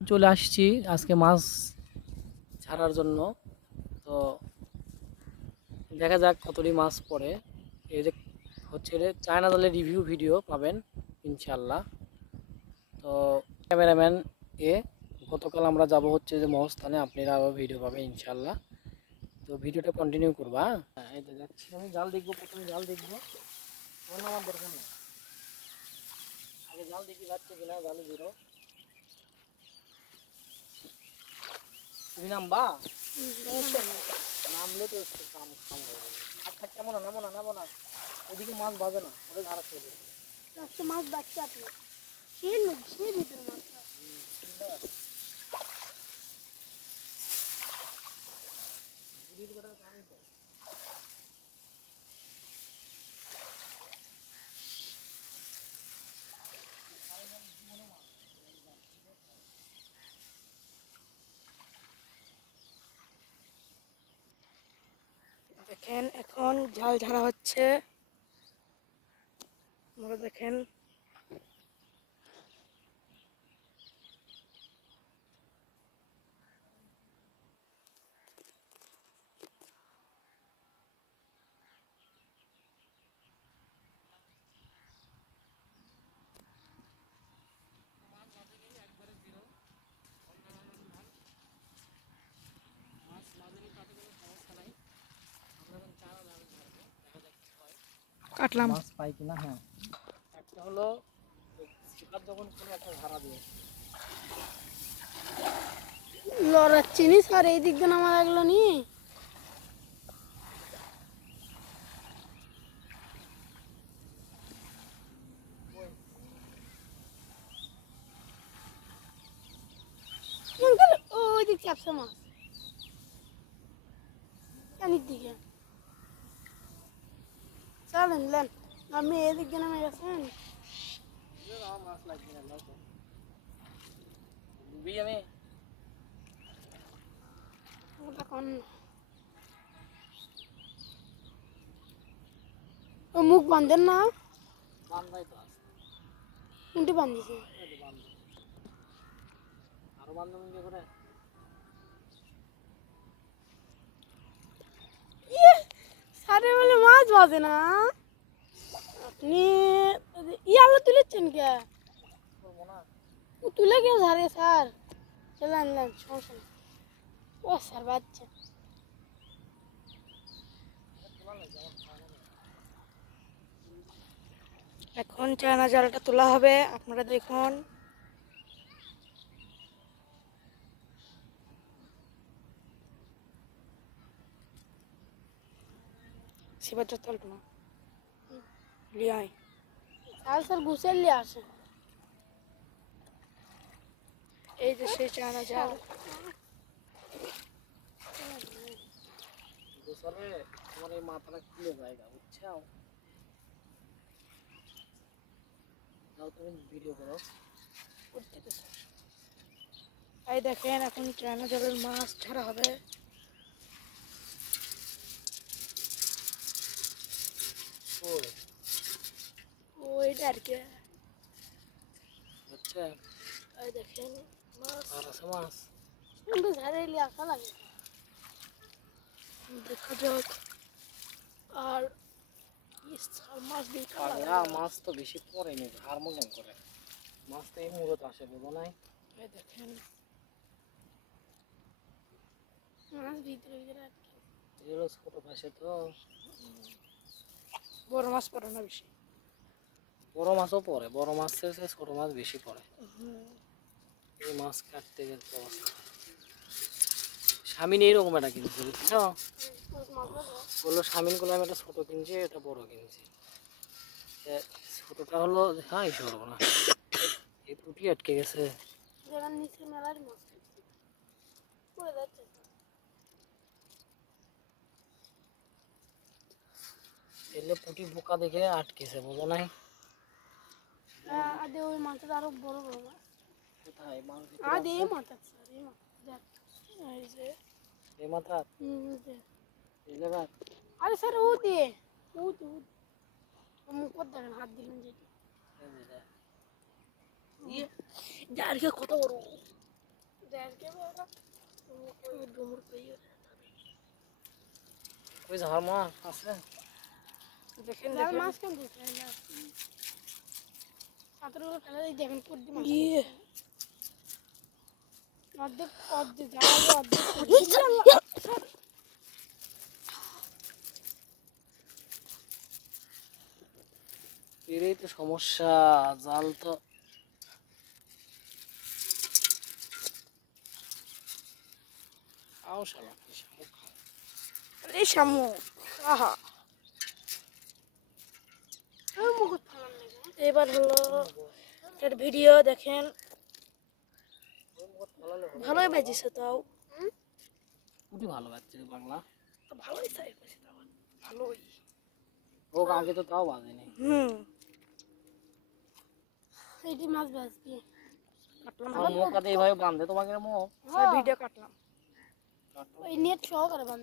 চলে আসছি আজকে মাছ ছাড়ার জন্য। তো দেখা যাক কতটি মাছ পড়ে। এই যে হচ্ছে চায়না জালের রিভিউ ভিডিও পাবেন ইনশাল্লাহ। তো ক্যামেরাম্যান এ গতকাল আমরা যাব হচ্ছে যে মহস্থানে, আপনারা আবার ভিডিও পাবেন ইনশাল্লাহ। তো ভিডিওটা কন্টিনিউ করবা। হ্যাঁ, এই তো যাচ্ছি আমি, জাল দেখবো, প্রথমে জাল দেখবো। আমার দরকার নেই, আগে জাল দেখি যাচ্ছে কিনা, জালে বেরো। তুমি নামবা? নামলে তো কাম কাম হয়ে যাবে। আর থাক, নামো না, নামো না, নামো না। ওদিকে মাছ বাজে না, ওদের ধারা খেয়ে দেবে। আজকে মাছ বাচ্চা আপনি সেই ভিতরে মাছটা দেখেন এখন জাল ঝাড়া হচ্ছে। আপনারা দেখেন কাটলাম মাছ পাই কিনা। হ্যাঁ, একটা হলো শিকার যখন কোনো একটা ধারা দিয়ে লড়াচ্ছি নি স্যার, এই দিক দিয়ে নামা লাগলো নি। ওই দিক চাপছে মাছ পানির দিকে। চলেন লেন, আপনি এদিক দিয়ে নামে গেছেন। মাছ লাগবে না, ডুবি আমি। এখন ও মুখ বাঁধেন না, বান্ধাই তো আছে, কোনটি বাঁধিছে? বান্ধব আরো বান্ধব ইয়ে করে। স্যারে বলে মাছ বাঁধে না, আপনি ইয়ালো তুলেছেন কে? করবো না। ও তুলে কেউ ঝাড়ে স্যার, চলে আনলেন সমস্যা নেই। ও স্যার বাচ্চা এখন চায়না জালটা তোলা হবে, আপনারা দেখুন। শিবাচার তল্প না লিয়াই স্যার স্যার ঘুষে লিয়ে আসে। এই যে সেই চায়না জাল। গোসলে তোমার এই মাথাটা খুলে জায়গা, বুঝছো? যাও তুমি ভিডিও করো। এই দেখেন এখন চায়না জালের মাছ ছাড়া হবে। ওইটা আর কি, আচ্ছা, এই দেখেন মাছ আর আছে মাছ। কিন্তু ঝাড়ে লিয়ে আসা লাগে, দেখা যাক। আর মাছ দিয়ে মাছ তো বেশি পরে নি, আর মনে করে মাছ তো এই মুহূর্তে আসে, বুঝো নাই? এই দেখেন মাছ ভিতরে ভিতরে আটকে। এগুলো ছোট ভাসে তো, বড় মাছ পড়ে না বেশি। বড় মাছও পড়ে, বড় মাছ থেকে ছোট মাছ বেশি পড়ে। এই মাছ কাটতে গেলে তো অবস্থা। স্বামীন এইরকম একটা কিনছে, বুঝছো? বললো স্বামীন গুলো আমি একটা ছোট কিনছি, এটা বড় কিনছি। ছোটটা হলো, হ্যাঁ সরব না, এই পুটি আটকে গেছে। নিচে মেলার মাছ পড়ে যাচ্ছে। এলে পুটি বোকা দেখে আটকেছে, বুঝো নাই? আদে ওই মাছটা আরো বড় বড় মাছ। কোথায় মাছ? আদে এই মাছ আছে, এই মাছ দেখ, এই যে এই মাথা, দেখ। এই জায়গা। আরে স্যার ও দিয়ে ও তো মুখ দেখেন, হাত দিলেন যেটা যার কত বড় ওই ঝাড় মাছ আছে দেখেন মাছ কেন ইয়ে অর্ধেক অর্ধেক এরই তো সমস্যা, জাল তো খাও শালা, কি শামুক খাও। এই শামুক আহা এবার হলো এর ভিডিও দেখেন, ভালোই বেজেছে তাও খুবই ভালো লাগছে রে বাংলা, ভালোই সাইজ বেশি তাও ভালোই ও আগে তো তাও বাজেনি। এইটি মাছ বাজবি কাটলাম আমার মুখটাতে এইভাবে বাঁধে তোমাকে মুখ, ভিডিও কাটলাম ওই নেট সহকারে বাঁধ।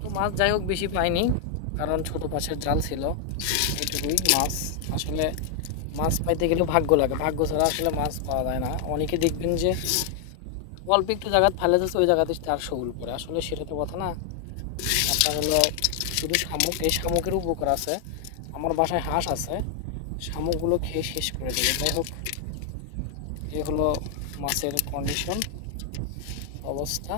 তো মাছ যাই হোক বেশি পাইনি, কারণ ছোট মাছের জাল ছিল, এইটুকুই মাছ। আসলে মাছ পাইতে গেলেও ভাগ্য লাগে, ভাগ্য ছাড়া আসলে মাছ পাওয়া যায় না। অনেকে দেখবেন যে অল্প একটু জায়গা ফেলে যাচ্ছে, ওই জায়গাতে তার শৌল পড়ে, আসলে সেটা তো কথা না। আপনার হলো শুধু শামুক, এই শামুকের উপকার আছে। আমার বাসায় হাঁস আছে, শামুকগুলো খেয়ে শেষ করে দেবে। যাই হোক, এই হলো মাছের কন্ডিশন অবস্থা।